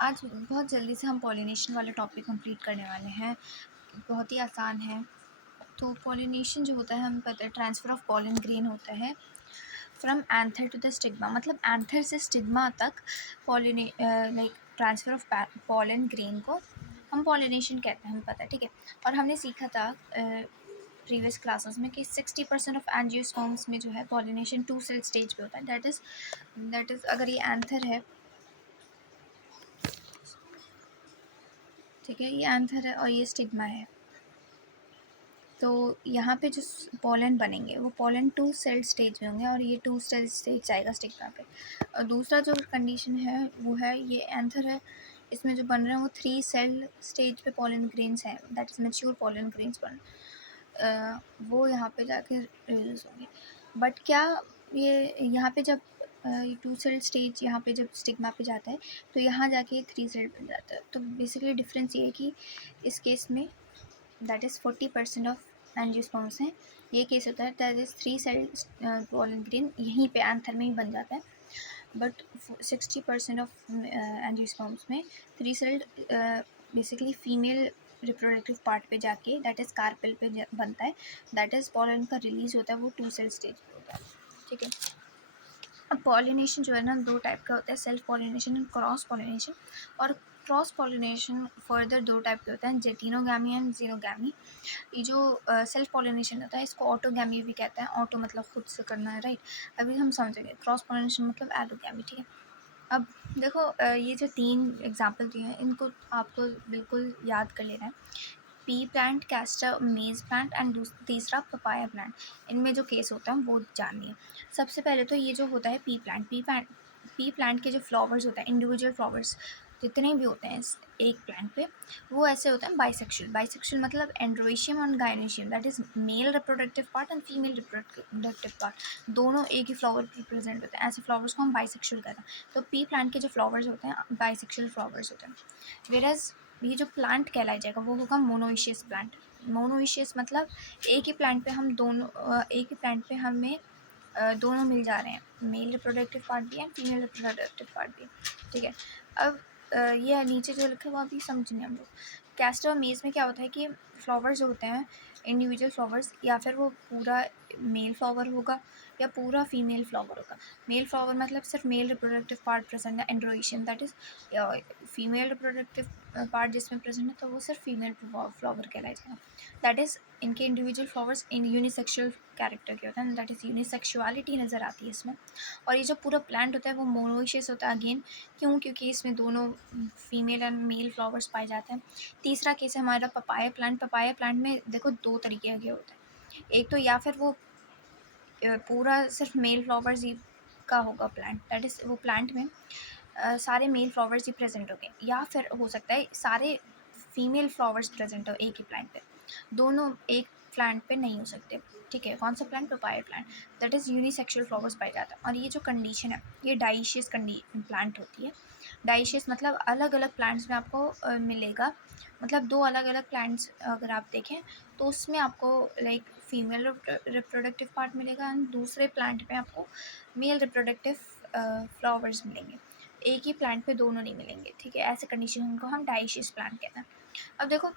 आज बहुत जल्दी से हम पॉलिनेशन वाला टॉपिक कंप्लीट करने वाले हैं। बहुत ही आसान है। तो पॉलिनेशन जो होता है, हमें पता है ट्रांसफ़र ऑफ पॉलन ग्रेन होता है from anther to the stigma. मतलब एंथर से स्टिग्मा तक like transfer of pollen grain को हम पॉलिनेशन कहते हैं, हमें पता है, ठीक है। और हमने सीखा था प्रीवियस क्लासेस में कि 60% ऑफ एंजियोस्पर्म्स में जो है पॉलिनेशन 2 सेल स्टेज पे होता है। दैट इज़ अगर ये एंथर है, ठीक है, ये एंथर है और ये स्टिग्मा है, तो यहाँ पे जो पोलन बनेंगे वो पोलन 2 सेल स्टेज में होंगे और ये 2 सेल स्टेज जाएगा स्टिग्मा पे। और दूसरा जो कंडीशन है वो है ये एंथर है, इसमें जो बन रहे हैं वो 3 सेल स्टेज पे पोलन ग्रेन्स हैं, that is mature pollen grains वो यहाँ पे जाके रिलीज होंगे। बट क्या ये यहाँ पे जब ये 2 सेल स्टेज यहाँ पे जब स्टिग्मा पे जाता है तो यहाँ जाके 3 सेल बन जाता है। तो बेसिकली डिफरेंस ये है कि इस केस में दैट इज़ 40% ऑफ एंजियोस्पर्म्स हैं, ये केस होता है that is 3 cell pollen grain यहीं पे एंथर में ही बन जाता है। बट 60% ऑफ एंजियोस्पर्म्स में 3 cell basically female reproductive part पे जाके दैट इज़ कार्पेल पे बनता है, दैट इज़ पॉलन का रिलीज होता है, वो 2 सेल स्टेज पे होता है, ठीक है। अब पॉलिनेशन जो है ना 2 टाइप का होता है, self pollination and cross pollination. और क्रॉस पॉलिनेशन फर्दर 2 टाइप के होते हैं, जेटिनोगैमी एंड जीनोगैमी। ये जो सेल्फ पॉलिनेशन होता है इसको ऑटोगैमी भी कहते हैं। ऑटो मतलब खुद से करना है, राइट। अभी हम समझेंगे क्रॉस पॉलिनेशन मतलब एलोगैमी, ठीक है। अब देखो ये जो 3 एग्जाम्पल दिए हैं इनको आपको बिल्कुल याद कर लेना है। पी प्लांट, कैस्टर मेज प्लांट एंड तीसरा पपाया प्लांट। इनमें जो केस होता है वो जानिए। सबसे पहले तो ये जो होता है पी प्लांट के जो फ्लावर्स होते हैं, इंडिविजुअल फ्लावर्स जितने भी होते हैं एक प्लांट पे, वो ऐसे होते हैं बाइसेक्सुअल। बाइसेक्सुअल मतलब एंड्रोइशियम और gynoecium, that is male reproductive part and female reproductive part, दोनों एक ही फ्लावर पर प्रेजेंट होते हैं। ऐसे फ्लावर्स को हम बाइसेक्सुअल कहते हैं। तो पी प्लांट के जो फ्लावर्स होते हैं बाइसेक्सुअल फ्लावर्स होते हैं। वेराज ये जो प्लांट कहलाया जाएगा वो होगा मोनोइशियस प्लांट। मोनोइशियस मतलब एक ही प्लांट पे हम दोनों एक ही प्लांट पे हमें दोनों मिल जा रहे हैं, मेल रिप्रोडक्टिव पार्ट भी है, फीमेल रिप्रोडक्टिव पार्ट भी, ठीक है। अब ये नीचे जो लिखा हुआ अभी समझेंगे हम लोग। कैस्टर और मेज में क्या होता है कि फ्लावर्स जो होते हैं इंडिविजुअल फ्लावर्स, या फिर वो पूरा मेल फ्लावर होगा या पूरा फीमेल फ्लावर होगा। मेल फ्लावर मतलब सिर्फ मेल रिप्रोडक्टिव पार्ट प्रेजेंट है, androecium that is female reproductive part जिसमें प्रेजेंट है तो वो सिर्फ फीमेल फ्लावर कहलाया जाएगा। दैट इज़ इनके individual flowers in unisexual character के होता है, दैट इज़ यूनिसेक्सुअलिटी नज़र आती है इसमें। और ये जो पूरा प्लांट होता है वो मोनोइशियस होता है अगेन, क्यों? क्योंकि इसमें दोनों फीमेल एंड मेल फ्लावर्स पाए जाते हैं। तीसरा केस है हमारा पपाया प्लांट। पपाया प्लांट में देखो 2 तरीके के होते हैं, एक तो या फिर वो पूरा सिर्फ मेल फ्लावर्स ही का होगा प्लांट, दैट इज़ वो प्लांट में सारे मेल फ्लावर्स ही प्रेजेंट होंगे, या फिर हो सकता है सारे फीमेल फ्लावर्स प्रेजेंट हो एक ही प्लांट पे। दोनों एक प्लांट पे नहीं हो सकते, ठीक है। कौन सा plant? Papaya plant, that is unisexual flowers पाए जाता है। और ये जो कंडीशन है ये डाइशियस प्लांट होती है। डाइशियस मतलब अलग अलग प्लांट्स में आपको मिलेगा। मतलब 2 अलग अलग प्लांट्स अगर आप देखें तो उसमें आपको लाइक फीमेल रिप्रोडक्टिव पार्ट मिलेगा एंड दूसरे प्लांट में आपको मेल रिप्रोडक्टिव फ्लावर्स मिलेंगे। एक ही प्लांट पे दोनों नहीं मिलेंगे, ठीक है। ऐसे कंडीशन को हम डाइशियस प्लांट कहते हैं। अब देखो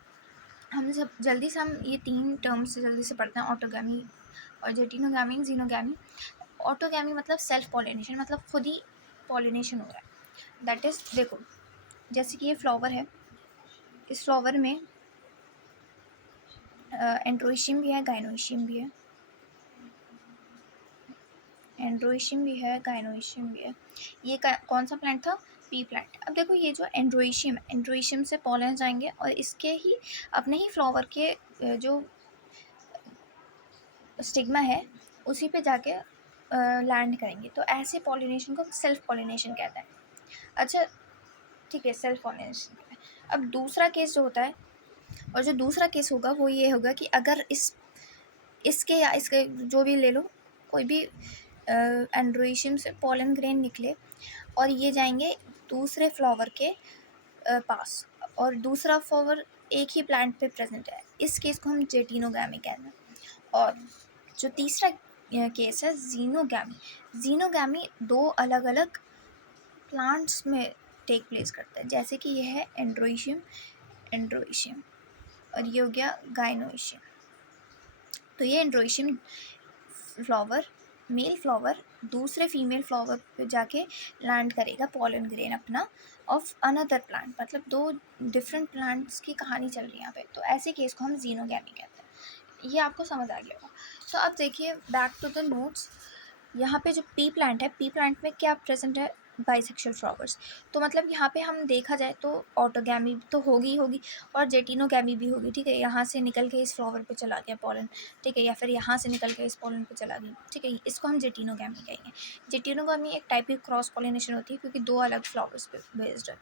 हम सब जल्दी से हम ये 3 टर्म्स जल्दी से पढ़ते हैं, ऑटोगैमी और जेटिनोगैमी, जीनोगैमी। ऑटोगैमी मतलब सेल्फ पॉलिनेशन, मतलब खुद ही पॉलिनेशन हो रहा है। दैट इज़ देखो जैसे कि ये फ्लावर है, इस फ्लावर में एंड्रोइशियम भी है, गायनोइशियम भी है, एंड्रोइशियम भी है, गायनोइशियम भी है। ये कौन सा प्लांट था? P plant. अब देखो ये जो एंड्रोइशियम है, एंड्रोइशियम से पॉलन जाएंगे और इसके ही अपने ही फ्लावर के जो स्टिग्मा है उसी पे जाके लैंड करेंगे, तो ऐसे पॉलिनेशन को सेल्फ पॉलिनेशन कहते हैं। अच्छा, ठीक है, सेल्फ पॉलिनेशन कहते हैं। अब दूसरा केस जो होता है, और जो दूसरा केस होगा वो ये होगा कि अगर इसके या इसके जो भी ले लो, कोई भी एंड्रोइशियम से पोलन ग्रेन निकले और ये जाएंगे दूसरे फ्लावर के पास, और दूसरा फ्लावर एक ही प्लांट पे प्रेजेंट है, इस केस को हम जेटिनोगैमी कहते हैं। और जो तीसरा केस है जीनोगैमी। जीनोगैमी 2 अलग अलग प्लांट्स में टेक प्लेस करता है। जैसे कि यह है एंड्रोइशियम और ये हो गया गाइनोइशियम। तो ये एंड्रोइशियम फ्लावर, मेल फ्लावर दूसरे फीमेल फ्लावर पे जाके लैंड करेगा पॉलन ग्रेन अपना ऑफ अनदर प्लांट, मतलब दो डिफरेंट प्लांट्स की कहानी चल रही है यहाँ पे। तो ऐसे केस को हम जीनोगैमी कहते हैं। ये आपको समझ आ गया होगा। तो अब देखिए बैक टू द नोट्स। यहाँ पे जो पी प्लांट है, पी प्लांट में क्या प्रेजेंट है, बाइसेक्सुअल फ्लावर्स। तो मतलब यहाँ पे हम देखा जाए तो ऑटोगैमी तो होगी और जेटिनोगैमी भी होगी, ठीक है। यहाँ से निकल के इस फ्लावर पे चला गया पॉलन, ठीक है, या फिर यहाँ से निकल के इस पॉलन पे चला गया, ठीक है, इसको हम जेटिनोगैमी कहेंगे। जेटिनोगैमी एक टाइप की क्रॉस पॉलिनेशन होती है क्योंकि दो अलग फ्लावर्स पे बेस्ड है।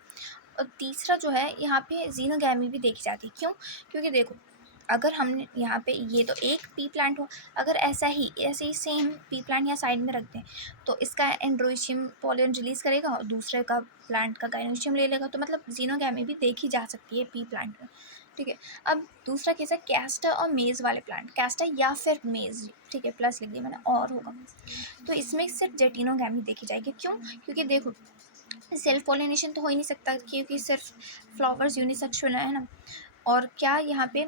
और तीसरा जो है यहाँ पे जीनोगैमी भी देखी जाती है। क्यों? क्योंकि देखो अगर हमने यहाँ पे ये तो एक पी प्लांट हो, अगर ऐसे ही सेम पी प्लांट यहाँ साइड में रख दें तो इसका एंड्रोइशियम पॉलन रिलीज करेगा और दूसरे का प्लांट का गाइनोशियम ले लेगा। तो मतलब जीनोगैमी भी देखी जा सकती है पी प्लांट में, ठीक है। अब दूसरा केस है कैस्टर और मेज वाले प्लांट, कैस्टर या फिर मेज, ठीक है, प्लस लिख दिया मैंने और होगा। तो इसमें सिर्फ जेटिनोगैमी देखी जाएगी। क्यों? क्योंकि देखो सेल्फ पॉलिनेशन तो हो ही नहीं सकता क्योंकि सिर्फ फ्लावर्स यूनिसेक्सुअल है ना। और क्या यहाँ पे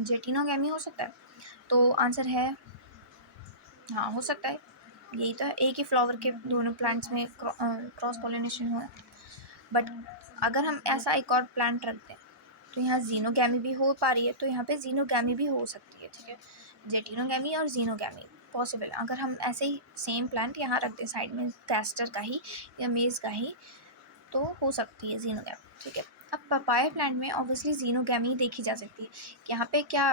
जेटिनोगैमी हो सकता है? तो आंसर है हाँ, हो सकता है। यही तो है, एक ही फ्लावर के दोनों प्लांट्स में क्रॉस पॉलिनेशन हुआ। बट अगर हम ऐसा एक और प्लांट रख दें तो यहाँ जीनोगैमी भी हो पा रही है, तो यहाँ पे जीनोगैमी भी हो सकती है, ठीक है। जेटिनोगैमी और जीनोगैमी पॉसिबल है अगर हम ऐसे ही सेम प्लांट यहाँ रख दें साइड में कैस्टर का ही या मेज का ही, तो हो सकती है जीनोगैमी, ठीक है। अब पपाया प्लांट में ऑब्वियसली जीनोगैमी देखी जा सकती है। यहाँ पे क्या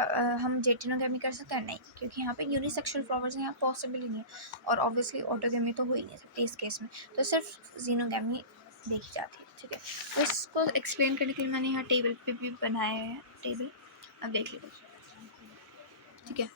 हम जेटिनोगैमी कर सकते हैं? नहीं, क्योंकि यहाँ पे यूनिसेक्सुअल फ्लावर्स हैं, यहाँ पॉसिबल ही नहीं है। और ऑब्वियसली ऑटोगैमी तो हो ही नहीं सकती इस केस में, तो सिर्फ जीनोगैमी देखी जाती है, ठीक है। तो इसको एक्सप्लेन करने के लिए मैंने यहाँ टेबल पे भी बनाया है टेबल, अब देख लीजिए, ठीक है।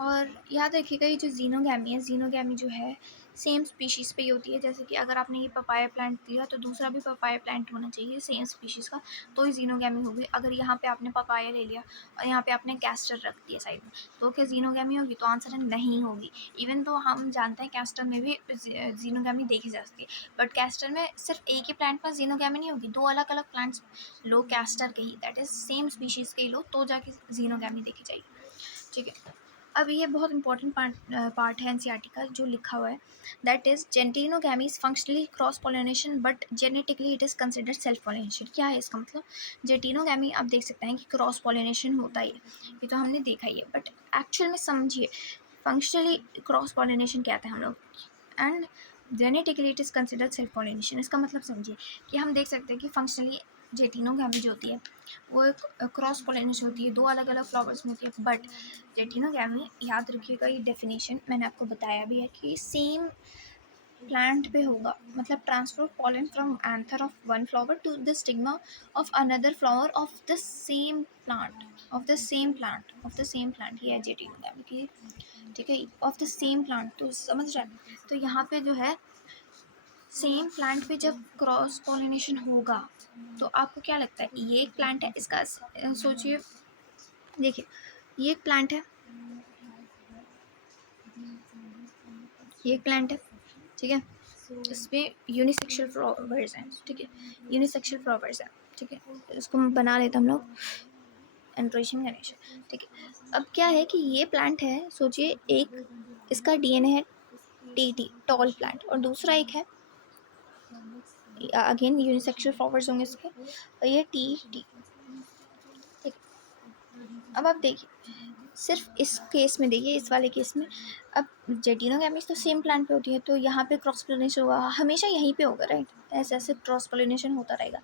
और याद रखिएगा ये जो जीनोगैमी है, जीनोगैमी जो है सेम स्पीशीज़ पे ही होती है। जैसे कि अगर आपने ये पपाया प्लांट लिया तो दूसरा भी पपाया प्लांट होना चाहिए सेम स्पीशीज़ का, तो ही जीनोगैमी होगी। अगर यहाँ पे आपने पपाया ले लिया और यहाँ पे आपने कैस्टर रख दिया साइड में, तो क्या जीनोगैमी होगी? तो आंसर है नहीं होगी। इवन तो हम जानते हैं कैस्टर में भी जीनोगैमी देखी जा सकती है, बट कैस्टर में सिर्फ एक ही प्लांट पर जीनोगैमी नहीं होगी, दो अलग अलग प्लांट्स लो कैस्टर के ही, दैट इज सेम स्पीशीज़ के ही लो, तो जाके जीनोगैमी देखी जाएगी, ठीक है। अब ये बहुत इंपॉर्टेंट पार्ट है एनसीईआरटी का जो लिखा हुआ है, that is geitonogamy is functionally cross pollination but genetically it is considered self pollination. क्या है इसका मतलब? जेटिनोगैमी आप देख सकते हैं कि क्रॉस पॉलिनेशन होता ही है, ये तो हमने देखा ही है, बट एक्चुअल में समझिए फंक्शनली क्रॉस पॉलिनेशन कहते हैं हम लोग, and genetically it is considered self pollination. इसका मतलब समझिए कि हम देख सकते हैं कि फंक्शनली जेटिनोगैमी जो होती है वो एक क्रॉस पॉलिनेशन होती है, दो अलग अलग फ्लावर्स में होती है। बट जेटिनोगैमी, याद रखिएगा ये डेफिनेशन मैंने आपको बताया भी है कि सेम प्लांट पे होगा, मतलब transfer pollen from anther of one flower to the stigma of another flower of the same plant, of the same plant, ये है जेटिनोगैमी की, ठीक है, ऑफ द सेम प्लांट। तो समझ रहे हैं? तो यहाँ पे जो है सेम प्लांट पे जब क्रॉस पॉलिनेशन होगा तो आपको क्या लगता है? ये एक प्लांट है, इसका सोचिए, देखिए ये एक प्लांट है, ये एक प्लांट है, ठीक है, इसमें यूनिसेक्सुअल फ्लावर्स हैं, ठीक है, यूनिसेक्सुअल फ्लावर्स हैं, ठीक है, इसको बना लेते हम लोग एंड्रोइशियम गणेशन, ठीक है। अब क्या है कि ये प्लांट है, सोचिए एक इसका डीएनए है टी टॉल प्लांट, और दूसरा एक है अगेन यूनिसेक्सुअल फ्लावर्स होंगे इसके, और ये टी, ठीक। अब आप देखिए सिर्फ इस केस में, देखिए इस वाले केस में, अब जेटिनोगैमीज तो सेम प्लांट पे होती है, तो यहाँ पे क्रॉस पोलिनेशन होगा, हमेशा यहीं पे होगा, राइट, ऐसे ऐसे क्रॉस पोलिनेशन होता रहेगा,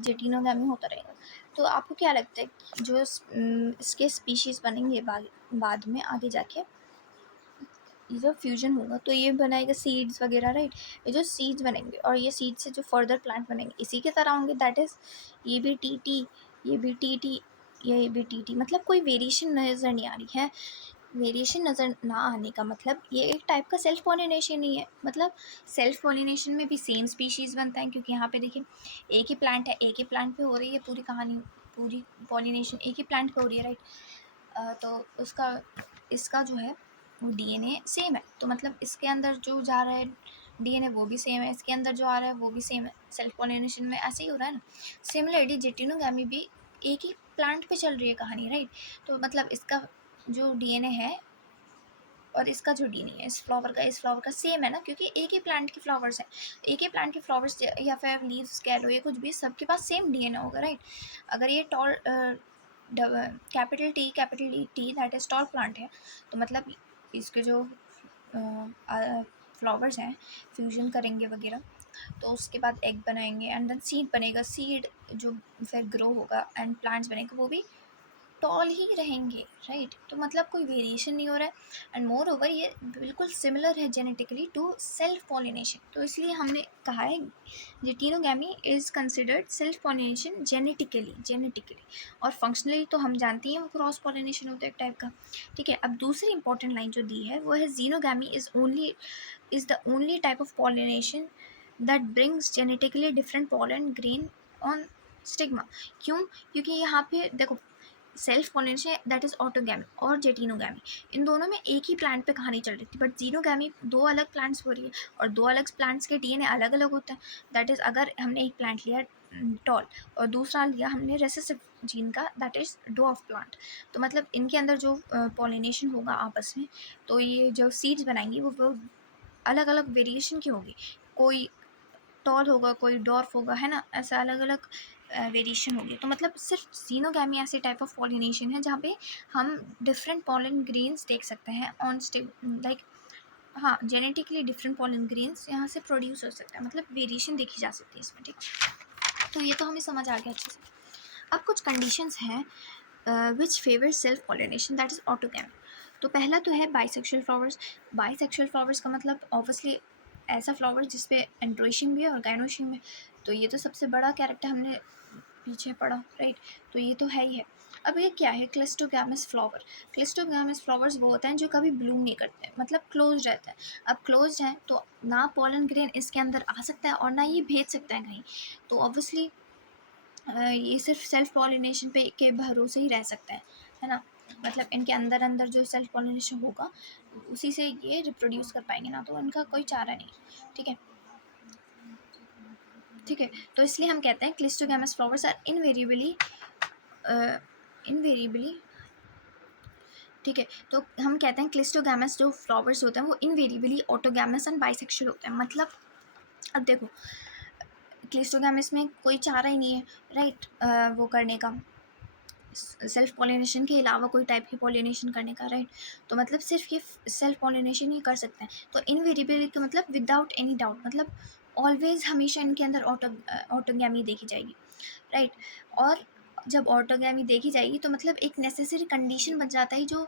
जेटिनोगैमी होता रहेगा। तो आपको क्या लगता है कि जो इसके स्पीशीज़ बनेंगे बाद में आगे जाके, ये जो फ्यूजन होगा तो ये बनाएगा सीड्स वगैरह, राइट, ये जो सीड्स बनेंगे और ये सीड से जो फर्दर प्लांट बनेंगे इसी के तरह होंगे, दैट इज़ ये भी टी, ये भी टी, ये भी टी, मतलब कोई वेरिएशन नज़र नहीं आ रही है। वेरिएशन नज़र ना आने का मतलब ये एक टाइप का सेल्फ पॉलिनेशन ही है, मतलब सेल्फ पॉलिनेशन में भी सेम स्पीशीज़ बनता है, क्योंकि यहाँ पे देखिए एक ही प्लांट है, एक ही प्लांट पे हो रही है पूरी कहानी, पूरी पॉलिनेशन एक ही प्लांट पे हो रही है, राइट। तो उसका इसका जो है वो डीएनए सेम है, तो मतलब इसके अंदर जो जा रहा है डीएनए वो भी सेम है, इसके अंदर जो आ रहा है वो भी सेम है, सेल्फ पॉलिनेशन में ऐसे ही हो रहा है ना। सिमिलरली जेटिनोगामी भी एक ही प्लांट पे चल रही है कहानी, राइट। तो मतलब इसका जो डीएनए है और इसका जो डीएनए है इस फ्लावर का सेम है ना, क्योंकि एक ही प्लांट के फ्लावर्स हैं, एक ही प्लांट के फ्लावर्स या फिर लीव्स कह लो या कुछ भी, सबके पास सेम डीएनए होगा, राइट। अगर ये toll capital T that is tall plant है, तो मतलब इसके जो फ्लावर्स हैं फ्यूजन करेंगे वगैरह, तो उसके बाद एग बनाएंगे एंड देन सीड बनेगा, सीड जो फिर ग्रो होगा एंड प्लांट्स बनेंगे, वो भी टॉल ही रहेंगे, राइट। तो मतलब कोई वेरिएशन नहीं हो रहा है एंड मोर ओवर ये बिल्कुल सिमिलर है जेनेटिकली टू सेल्फ पॉलिनेशन। तो इसलिए हमने कहा है geitonogamy is considered self pollination genetically और फंक्शनली तो हम जानते हैं वो क्रॉस पॉलिनेशन होता है एक टाइप का, ठीक है। अब दूसरी इंपॉर्टेंट लाइन जो दी है वो है xenogamy is the only type of pollination that brings genetically different pollen grain on stigma। क्यों? क्योंकि यहाँ पे देखो self pollination that is autogamy और जेटिनोगैमी, इन दोनों में एक ही प्लांट पे कहानी चल रही थी, बट जीनोगैमी दो अलग प्लांट्स हो रही है और दो अलग प्लांट्स के डीएनए अलग अलग होते हैं। दैट इज अगर हमने एक प्लांट लिया टॉल और दूसरा लिया हमने रेसेसिव जीन का दैट इज डॉफ प्लांट, तो मतलब इनके अंदर जो पॉलिनेशन होगा आपस में, तो ये जो सीड्स बनाएंगी वो अलग अलग वेरिएशन की होगी, कोई टॉल होगा कोई डॉर्फ होगा, है ना, ऐसा अलग अलग वेरिएशन होगी। तो मतलब सिर्फ जीनोगैमी ऐसे टाइप ऑफ पॉलिनेशन है जहाँ पे हम डिफरेंट पॉलन ग्रेन्स देख सकते हैं ऑन लाइक, हाँ, जेनेटिकली डिफरेंट पॉलन ग्रेन्स यहाँ से प्रोड्यूस हो सकता है, मतलब वेरिएशन देखी जा सकती है इसमें, ठीक। तो ये तो हमें समझ आ गया अच्छे से। अब कुछ कंडीशंस हैं which favour self pollination that is autogamy. तो पहला तो है बाइसेक्सुअल फ्लावर्स। बाइसेक्सुअल फ्लावर्स का मतलब ऑब्वियसली ऐसा फ्लावर जिसपे एंड्रोइशियम भी है और गाइनोशियम भी, तो ये तो सबसे बड़ा कैरेक्टर हमने पीछे पढ़ा, राइट। तो ये तो है ही है। अब ये क्या है क्लिस्टोगैमस फ्लावर। क्लिस्टोगैमस फ्लावर्स वो होते हैं जो कभी ब्लूम नहीं करते, मतलब क्लोज रहते हैं। अब क्लोज हैं तो ना पॉलन ग्रेन इसके अंदर आ सकता है और ना ये भेज सकता है कहीं, तो ऑब्वियसली ये सिर्फ सेल्फ पॉलिनेशन पे के भरोसे ही रह सकता है ना। मतलब इनके अंदर अंदर जो सेल्फ पॉलिनेशन होगा उसी से ये रिप्रोड्यूस कर पाएंगे, ना तो इनका कोई चारा नहीं, ठीक है। ठीक है, तो इसलिए हम कहते हैं क्लिस्टोगैमस फ्लावर्स आर इनवेरिएबली, ठीक है। तो हम कहते हैं क्लिस्टोगैमस जो फ्लावर्स होते हैं वो इनवेरिएबली ऑटोगैमस एंड बाइसेक्सुअल होते हैं। मतलब अब देखो क्लिस्टोगैमस में कोई चारा ही नहीं है, राइट, वो करने का सेल्फ पॉलिनेशन के अलावा कोई टाइप की पॉलिनेशन करने का, राइट। तो मतलब सिर्फ ये सेल्फ पॉलिनेशन ही कर सकते हैं। तो इनवेरिएबली का मतलब विदाउट एनी डाउट, मतलब ऑलवेज हमेशा इनके अंदर ऑटोगैमी देखी जाएगी, राइट। और जब ऑटोगैमी देखी जाएगी तो मतलब एक नेसेसरी कंडीशन बन जाता है जो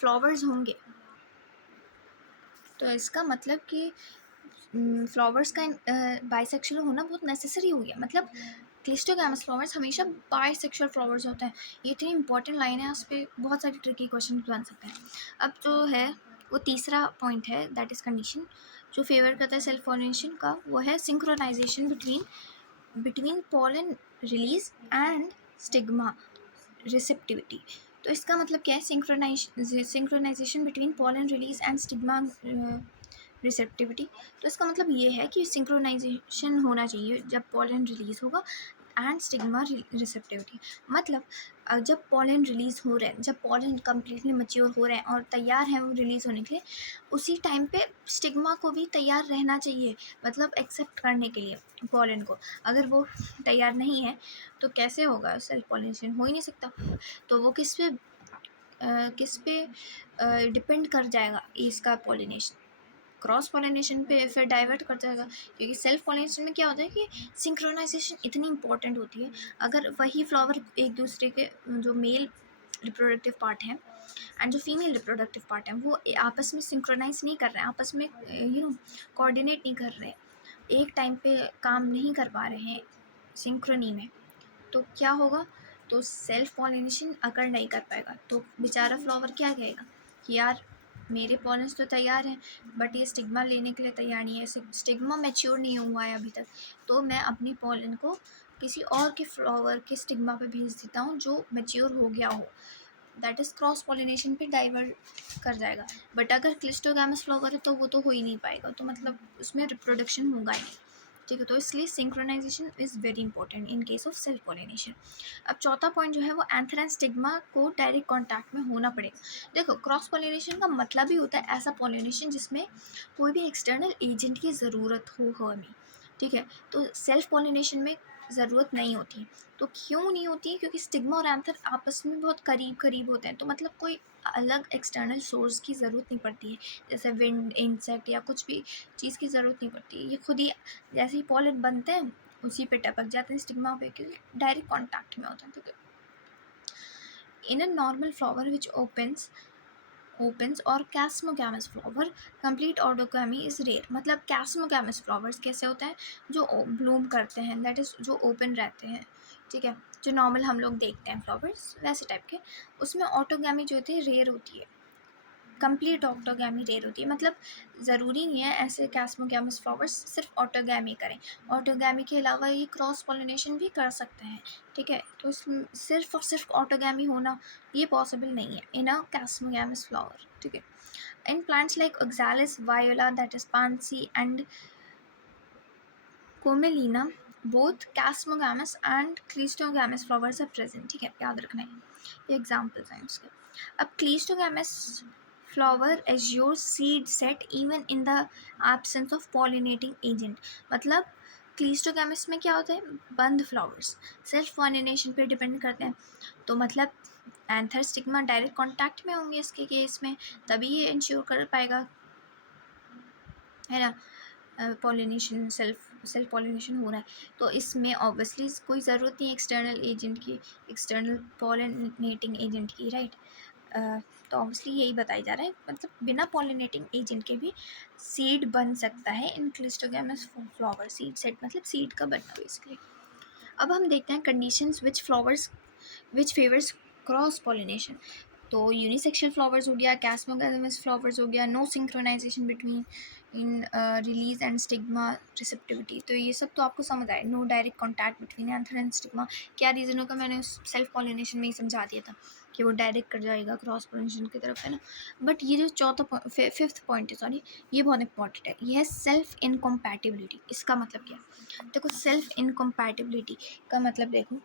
फ्लावर्स होंगे, तो इसका मतलब कि फ्लावर्स का बाइसेक्सुअल होना बहुत नेसेसरी हो गया। मतलब क्लिस्टोगैमस फ्लावर्स हमेशा बाइसेक्सुअल फ्लावर्स होते हैं। ये इतनी इंपॉर्टेंट लाइन है, उस पर बहुत सारे ट्रिकी क्वेश्चन बन सकते हैं। अब जो है वो तीसरा पॉइंट है दैट इज़ कंडीशन जो फेवर करता है सेल्फ पॉलिनेशन का, वो है synchronisation between pollen release and stigma receptivity. तो इसका मतलब क्या है synchronisation between pollen release and stigma receptivity. तो इसका मतलब ये है कि सिंक्रोनाइजेशन होना चाहिए जब पॉलन रिलीज होगा एंड स्टिग्मा रिसेप्टिविटी। मतलब जब पॉलन रिलीज हो रहे हैं, जब पॉलन कम्प्लीटली मैच्योर हो रहे हैं और तैयार हैं वो रिलीज होने के लिए, उसी टाइम पे स्टिग्मा को भी तैयार रहना चाहिए, मतलब एक्सेप्ट करने के लिए पॉलन को। अगर वो तैयार नहीं है तो कैसे होगा, सेल्फ पॉलिनेशन हो ही नहीं सकता। तो वो किस पे डिपेंड कर जाएगा इसका पॉलिनेशन, क्रॉस पॉलिनेशन पे फिर डाइवर्ट कर जाएगा। क्योंकि सेल्फ पॉलिनेशन में क्या होता है कि सिंक्रोनाइजेशन इतनी इंपॉर्टेंट होती है। अगर वही फ्लावर एक दूसरे के जो मेल रिप्रोडक्टिव पार्ट हैं एंड जो फीमेल रिप्रोडक्टिव पार्ट हैं वो आपस में सिंक्रोनाइज नहीं कर रहे हैं, आपस में कोऑर्डिनेट नहीं कर रहे, एक टाइम पे काम नहीं कर पा रहे हैं सिंक्रोनी में, तो क्या होगा, तो सेल्फ पॉलिनेशन अकर नहीं कर पाएगा। तो बेचारा फ्लावर क्या कहेगा कि यार मेरे पॉलिनेशन तो तैयार हैं बट ये स्टिग्मा लेने के लिए तैयार नहीं है, स्टिग्मा मैच्योर नहीं हुआ है अभी तक, तो मैं अपनी पॉलन को किसी और के फ्लावर के स्टिग्मा पे भेज देता हूँ जो मैच्योर हो गया हो, दैट इज़ क्रॉस पॉलिनेशन पे डाइवर्ट कर जाएगा। बट अगर क्लिस्टोगैमस फ्लावर है तो वो तो हो ही नहीं पाएगा, तो मतलब उसमें रिप्रोडक्शन होगा ही नहीं, ठीक है। तो इसलिए synchronisation is very important in case of self pollination. अब चौथा पॉइंट जो है वो एंथर एंड स्टिग्मा को डायरेक्ट कॉन्टैक्ट में होना पड़ेगा। देखो क्रॉस पॉलिनेशन का मतलब ही होता है ऐसा पॉलिनेशन जिसमें कोई भी एक्सटर्नल एजेंट की ज़रूरत हो हमें, ठीक है। तो सेल्फ पॉलिनेशन में ज़रूरत नहीं होती। तो क्यों नहीं होती? क्योंकि स्टिग्मा और एंथर आपस में बहुत करीब करीब होते हैं, तो मतलब कोई अलग एक्सटर्नल सोर्स की ज़रूरत नहीं पड़ती है, जैसे विंड, इंसेक्ट या कुछ भी चीज़ की ज़रूरत नहीं पड़ती। ये खुद ही जैसे ही पॉलन बनते हैं उसी पे टपक जाते हैं स्टिग्मा पे, क्योंकि डायरेक्ट कॉन्टैक्ट में होते हैं, ठीक है। In a normal flower which opens और chasmogamous flower complete autogamy is rare. मतलब कैस्मोगैमस फ्लावर्स कैसे होते हैं? जो ब्लूम करते हैं, दैट इज़ जो ओपन रहते हैं, ठीक है, जो नॉर्मल हम लोग देखते हैं फ्लावर्स वैसे टाइप के, उसमें ऑटोगैमी जो होती है रेयर होती है, कंप्लीट ऑटोगैमी रेयर होती है। मतलब ज़रूरी नहीं है ऐसे कैस्मोगैमस फ्लावर्स सिर्फ ऑटोगैमी करें, ऑटोगैमी के अलावा ये क्रॉस पॉलिनेशन भी कर सकते हैं, ठीक है। तो सिर्फ और सिर्फ ऑटोगैमी होना ये पॉसिबल नहीं है इन अ कैस्मोगैमस फ्लावर, ठीक है। In plants like oxalis viola, that is pansy, and Commelina both chasmogamous and cleistogamous flowers are present, ठीक है, याद रखना है, ये एग्जाम्पल्स हैं उसके। अब cleistogamous flower assure seed set even in the absence of pollinating agent. मतलब क्लीस्टोगैमस में क्या होता है? बंद फ्लावर्स सेल्फ पॉलिनेशन पे डिपेंड करते हैं, तो मतलब एंथर स्टिग्मा डायरेक्ट कॉन्टैक्ट में होंगे इसके केस में, तभी ये इंश्योर कर पाएगा, है ना, पॉलिनेशन, सेल्फ पॉलिनेशन हो रहा है। तो इसमें ऑब्वियसली कोई ज़रूरत नहीं एक्सटर्नल एजेंट की, एक्सटर्नल पॉलिनेटिंग एजेंट की, राइट। तो ऑब्वियसली यही बताया जा रहा है, मतलब बिना पॉलिनेटिंग एजेंट के भी सीड बन सकता है in cleistogamous flower. Seed set मतलब सीड का बनना बेसिकली। अब हम देखते हैं conditions which favours cross pollination. तो यूनिसेक्शुअल फ्लावर्स हो गया, कैस्मोगैमस फ्लावर्स हो गया, no synchronisation between in release and stigma receptivity. तो ये सब तो आपको समझ आए, no direct contact between anther and stigma. क्या रीज़न होगा? मैंने उस सेल्फ पॉलिनेशन में ही समझा दिया था कि वो डायरेक्ट कर जाएगा क्रॉस पॉलिनेशन की तरफ, है ना। बट ये जो फिफ्थ पॉइंट है, सॉरी, ये बहुत इंपॉर्टेंट है, ये है सेल्फ इनकम्पैटिबिलिटी। इसका मतलब क्या? देखो सेल्फ इनकम्पैटिबिलिटी का मतलब देखो,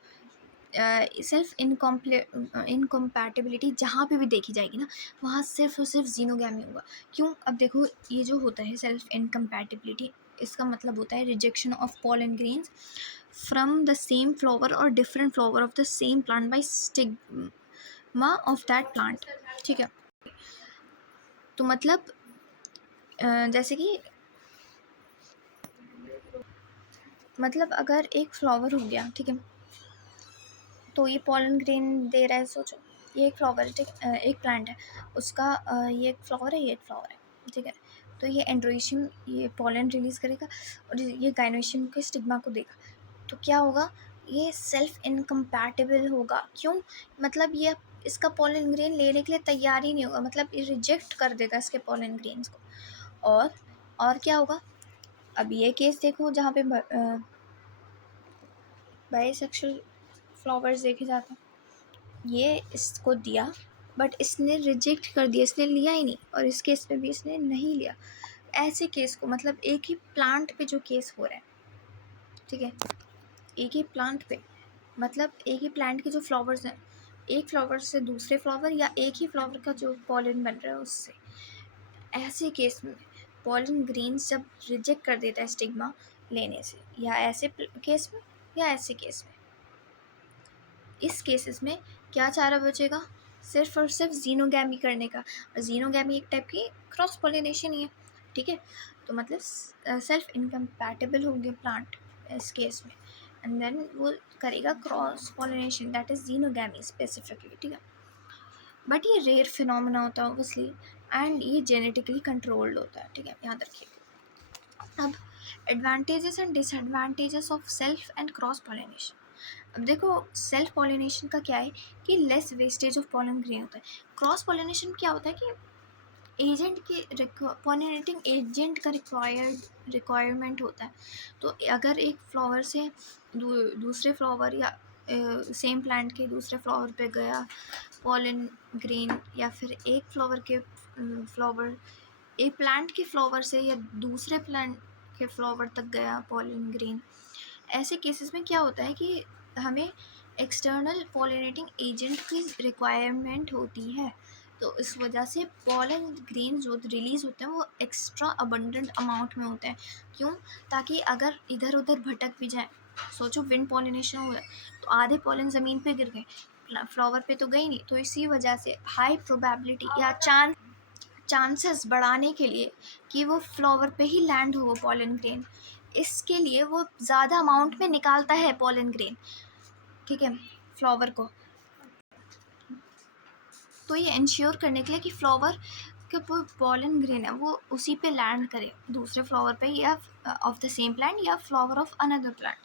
सेल्फ इनकम्पैटिबिलिटी जहाँ पे भी देखी जाएगी ना, वहाँ सिर्फ और सिर्फ जीनोगैमी होगा। क्यों? अब देखो ये जो होता है सेल्फ इनकम्पैटिबिलिटी, इसका मतलब होता है rejection of pollen grains from the same flower और different flower of the same plant by stigma of that plant, ठीक है। तो मतलब जैसे कि मतलब अगर एक फ्लावर हो गया, ठीक है, तो ये पॉलन ग्रेन दे रहा है, सोचो ये एक फ्लावर है, ठीक, एक प्लांट है, उसका ये एक फ्लावर है, ये एक फ्लावर है, ठीक है। तो ये एंड्रोइशियम ये पॉलन रिलीज़ करेगा और ये गाइनोइशियम के स्टिग्मा को देगा, तो क्या होगा? ये सेल्फ इनकम्पैटिबल होगा। क्यों? मतलब ये इसका पॉलन ग्रेन लेने के लिए तैयार ही नहीं होगा, मतलब ये रिजेक्ट कर देगा इसके पॉलन ग्रेन्स को। और क्या होगा? अब ये केस देखो जहाँ पे बाइसेक्सुअल फ्लावर्स देखे जाते हैं, ये इसको दिया बट इसने रिजेक्ट कर दिया, इसने लिया ही नहीं, और इस केस पे भी इसने नहीं लिया। ऐसे केस को मतलब एक ही प्लांट पे जो केस हो रहा है, ठीक है, एक ही प्लांट पे, मतलब एक ही प्लांट के जो फ्लावर्स हैं, एक फ्लावर से दूसरे फ्लावर या एक ही फ्लावर का जो पॉलन बन रहा है उससे, ऐसे केस में पॉलन ग्रेन्स जब रिजेक्ट कर देता है स्टिग्मा लेने से, या ऐसे केस में या ऐसे केस में, इस केसेस में क्या चारा बचेगा? सिर्फ और सिर्फ जीनोगैमी करने का, और जीनोगैमी एक टाइप की क्रॉस पॉलिनेशन ही है, ठीक है। तो मतलब सेल्फ इनकम्पैटिबल होंगे प्लांट इस केस में, एंड देन वो करेगा cross pollination, that is xenogamy specifically, ठीक है। बट ये रेयर फिनोमेना होता है ऑब्वियसली, एंड ये जेनेटिकली कंट्रोल्ड होता है, ठीक है, याद रखिए। अब advantages and disadvantages of self and cross pollination. अब देखो सेल्फ पॉलिनेशन का क्या है कि less wastage of pollen grain होता है। क्रॉस पॉलिनेशन क्या होता है कि एजेंट के पॉलिनेटिंग एजेंट का रिक्वायरमेंट होता है। तो अगर एक फ्लावर से दूसरे फ्लावर या सेम प्लांट के दूसरे फ्लावर पे गया पॉलन ग्रेन, या फिर एक फ्लावर के फ्लावर, एक प्लांट के फ्लावर से या दूसरे प्लांट के फ्लावर तक गया पॉलन ग्रेन। ऐसे केसेस में क्या होता है कि हमें एक्सटर्नल पॉलिनेटिंग एजेंट की रिक्वायरमेंट होती है, तो इस वजह से पॉलन ग्रेन जो रिलीज़ होते हैं वो एक्स्ट्रा अबंडेंट अमाउंट में होते हैं। क्यों? ताकि अगर इधर उधर भटक भी जाए, सोचो विंड पॉलिनेशन हो रहा है तो आधे पॉलन ज़मीन पे गिर गए, फ्लावर पे तो गई नहीं, तो इसी वजह से हाई प्रोबेबिलिटी या चांसेस बढ़ाने के लिए कि वो फ्लावर पे ही लैंड हो वो पॉलन ग्रेन, इसके लिए वो ज़्यादा अमाउंट में निकालता है पॉलन ग्रेन, ठीक है, फ्लावर को। तो ये इंश्योर करने के लिए कि फ्लावर के वो पॉलन ग्रेन है वो उसी पे लैंड करे, दूसरे फ्लावर पे या ऑफ द सेम प्लांट या फ्लावर ऑफ अनदर प्लांट,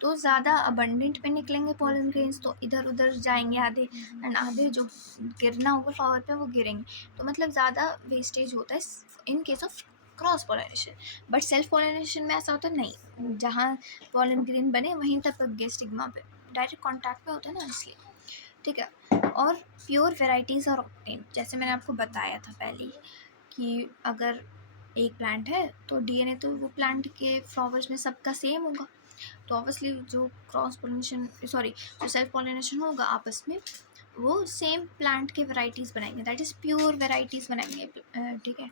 तो ज़्यादा अबंडेंट पे निकलेंगे पॉलन ग्रेन्स, तो इधर उधर जाएंगे आधे, एंड आधे जो गिरना होगा फ्लावर पे वो गिरेंगे, तो मतलब ज़्यादा वेस्टेज होता है इन case of cross pollination. But self pollination में ऐसा होता है नहीं, जहाँ पॉलन ग्रेन बने वहीं तक पक गए स्टिग्मा पे, डायरेक्ट कॉन्टैक्ट में होता है ना, इसलिए, ठीक है। और प्योर वेराइटीज़ आर ऑब्टेन्ड, जैसे मैंने आपको बताया था पहले ही कि अगर एक प्लांट है तो डीएनए तो वो प्लांट के फ्लावर्स में सबका सेम होगा, तो ऑब्वियसली जो क्रॉस पोलिनेशन जो सेल्फ पोलिनेशन होगा आपस में वो सेम प्लांट के वेराइटीज़ बनाएंगे, दैट इज़ प्योर वेराइटीज़ बनाएंगे, ठीक है।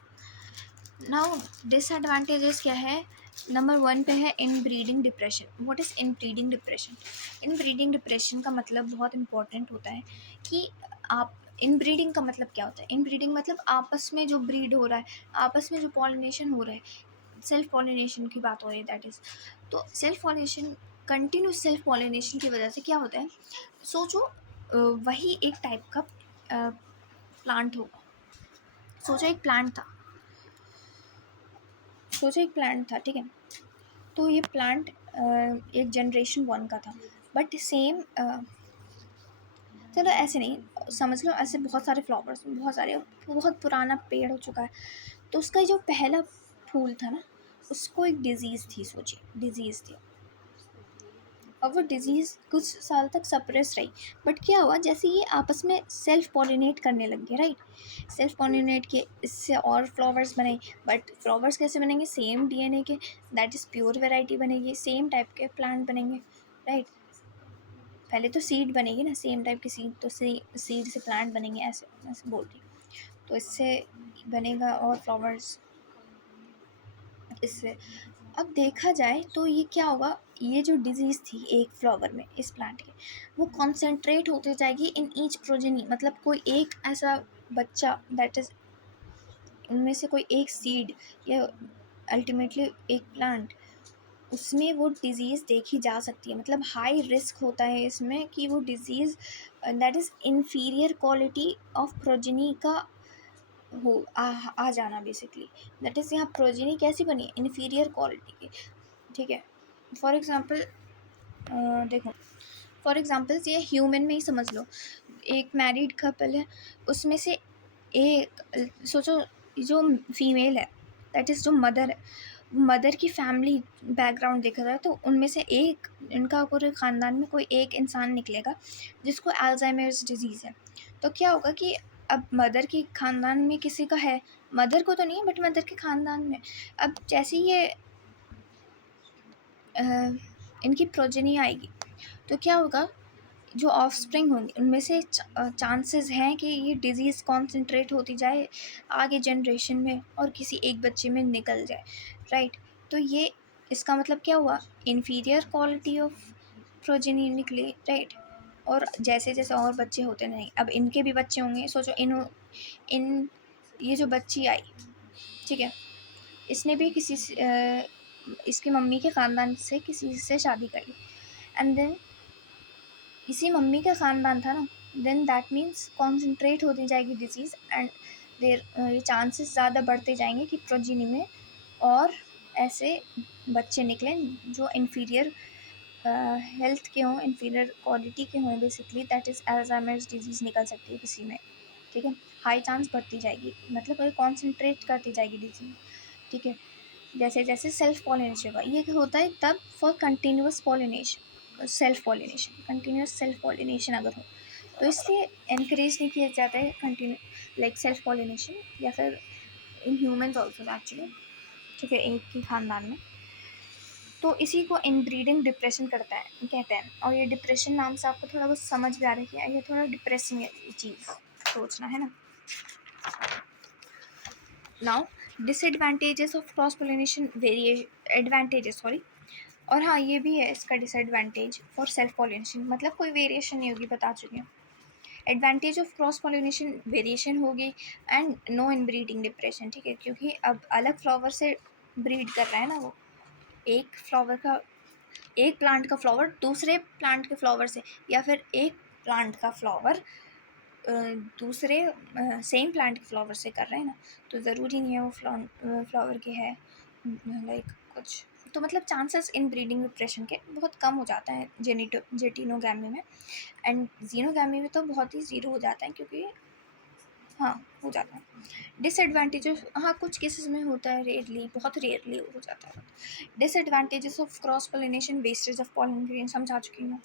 नाउ डिसएडवांटेजेस क्या है? नंबर 1 पे है इन breeding depression. What is in breeding depression? In breeding depression का मतलब बहुत इंपॉर्टेंट होता है कि आप, इन ब्रीडिंग का मतलब क्या होता है? इन ब्रीडिंग मतलब आपस में जो ब्रीड हो रहा है, आपस में जो पॉलिनेशन हो रहा है, सेल्फ पॉलिनेशन की बात हो रही है दैट इज़। तो self pollination, continuous self pollination की वजह से क्या होता है, सोचो वही एक टाइप का प्लांट होगा, सोचो एक प्लांट था, ठीक है, तो ये प्लांट एक जनरेशन 1 का था, बट सेम, चलो ऐसे नहीं समझ लो, ऐसे बहुत सारे फ्लावर्स, बहुत सारे, बहुत पुराना पेड़ हो चुका है, तो उसका जो पहला फूल था ना, उसको एक डिजीज़ थी, सोचिए डिजीज़ थी, और वो डिजीज़ कुछ साल तक सप्रेस रही, बट क्या हुआ, जैसे ये आपस में सेल्फ पॉलिनेट करने लग गए, राइट, सेल्फ पॉलिनेट के इससे और फ्लावर्स बने, बट फ्लावर्स कैसे बनेंगे? सेम डीएनए के, दैट इज़ प्योर वैरायटी बनेगी, सेम टाइप के प्लांट बनेंगे, राइट। पहले तो सीड बनेगी ना, सेम टाइप की सीड, तो सीड से प्लांट बनेंगे, ऐसे ऐसे बोल रही, तो इससे बनेगा और फ्लावर्स इससे। अब देखा जाए तो ये क्या होगा, ये जो डिजीज़ थी एक फ्लावर में इस प्लांट के, वो कॉन्सेंट्रेट होते जाएगी इन ईच प्रोजेनी, मतलब कोई एक ऐसा बच्चा, दैट इज़ उनमें से कोई एक सीड या अल्टीमेटली एक प्लांट, उसमें वो डिज़ीज़ देखी जा सकती है, मतलब हाई रिस्क होता है इसमें कि वो disease, that is inferior quality of progeny का आ जाना बेसिकली, दैट इज़ यहाँ प्रोजेनी कैसी बनी, इन्फीरियर क्वालिटी की, ठीक है। फॉर एग्ज़ाम्पल देखो, फॉर एग्ज़ाम्पल ये ह्यूमन में ही समझ लो, एक मैरिड कपल है, उसमें से एक, सोचो जो फीमेल है, दैट इज़ जो मदर है, मदर की फैमिली बैकग्राउंड देखा जाए तो उनमें से एक, इनका पूरे ख़ानदान में कोई एक इंसान निकलेगा जिसको अल्जाइमर्स डिजीज़ है, तो क्या होगा कि अब मदर की ख़ानदान में किसी का है, मदर को तो नहीं है बट मदर के ख़ानदान में, अब जैसे ये इनकी प्रोजेनी आएगी तो क्या होगा, जो ऑफस्प्रिंग होंगे उनमें से चांसेस हैं कि ये डिज़ीज़ कॉन्सेंट्रेट होती जाए आगे जनरेशन में और किसी एक बच्चे में निकल जाए, राइट। तो ये इसका मतलब क्या हुआ, इन्फीरियर क्वालिटी ऑफ प्रोजेनी निकली, राइट। और जैसे जैसे और बच्चे होते नहीं, अब इनके भी बच्चे होंगे, सोचो इन ये जो बच्ची आई, ठीक है, इसने भी किसी से इसकी मम्मी के ख़ानदान से किसी से शादी करी, एंड देन इसी मम्मी का ख़ानदान था ना, देन दैट मीन्स कॉन्सेंट्रेट होती जाएगी डिजीज़, एंड देर ये चांसेस ज़्यादा बढ़ते जाएंगे कि प्रोजेनी में और ऐसे बच्चे निकलें जो इन्फीरियर हेल्थ के हों, इन्फीरियर क्वालिटी के हों, basically that is Alzheimer's disease निकल सकती है किसी में, ठीक है। हाई चांस बढ़ती जाएगी, मतलब ये कॉन्सेंट्रेट करती जाएगी डिजीज़, ठीक है। जैसे जैसे सेल्फ पॉलिनेशन होगा, ये होता है तब for continuous pollination, self pollination, continuous self pollination अगर हो तो इसलिए इनक्रेज नहीं किया जाता है कंटिन्यू लाइक सेल्फ पॉलिनेशन, या फिर इन ह्यूमंस ऑल्सो एक्चुअली, ठीक है, एक ही खानदान में। तो इसी को इनब्रीडिंग डिप्रेशन करता है कहते हैं। और ये डिप्रेशन नाम से आपको थोड़ा बहुत समझ में आ रही है, ये थोड़ा डिप्रेसिंग है ये चीज़ सोचना, है ना। Now disadvantages of cross pollination, variation advantages sorry, और हाँ ये भी है इसका डिसएडवांटेज फॉर सेल्फ पॉलिनेशन, मतलब कोई वेरिएशन नहीं होगी, बता चुकी हूँ। Advantage of cross pollination, variation होगी and no inbreeding depression, ठीक है, क्योंकि अब अलग फ्लावर से ब्रीड कर रहा है ना वो, एक फ्लावर का, एक प्लांट का फ्लावर दूसरे प्लांट के फ्लावर से, या फिर एक प्लांट का फ्लावर दूसरे सेम प्लांट के फ्लावर से कर रहे हैं ना, तो ज़रूरी नहीं है वो फ्लावर के है लाइक कुछ, तो मतलब चांसेस इन ब्रीडिंग डिप्रेशन के बहुत कम हो जाता है जेटिनोगैमी में। एंड जीनोगैमी में तो बहुत ही ज़ीरो हो जाता है, क्योंकि हाँ हो जाता है। डिसएडवांटेजेस, हाँ कुछ केसेस में होता है, रेयरली, बहुत रेयरली हो जाता है। Disadvantages of cross pollination, wastage of pollen grain समझा चुकी हूँ।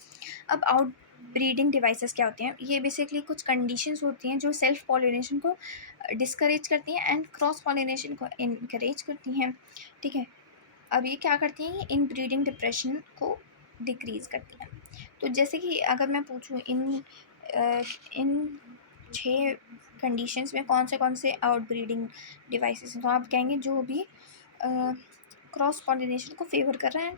अब आउट ब्रीडिंग डिवाइसेस क्या होती हैं, ये बेसिकली कुछ कंडीशंस होती हैं जो सेल्फ पॉलिनेशन को डिस्करेज करती हैं एंड क्रॉस पॉलिनेशन को इनकरेज करती हैं, ठीक है। अब ये क्या करती हैं, ये इन ब्रीडिंग डिप्रेशन को डिक्रीज़ करती हैं। तो जैसे कि अगर मैं पूछूँ इन 6 कंडीशंस में कौन से आउट ब्रीडिंग डिवाइसेस हैं, तो आप कहेंगे जो भी क्रॉस पॉलिनेशन को फेवर कर रहे हैं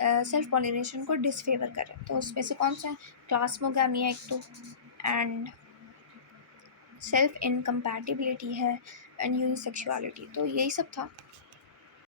एंड सेल्फ पॉलिनेशन को डिसफेवर कर रहे हैं। तो उसमें से कौन सा, प्लास्मोगामी है एक तो, एंड सेल्फ इनकम्पैटिबिलिटी है, एंड यूनिसेक्सुअलिटी, तो यही सब था।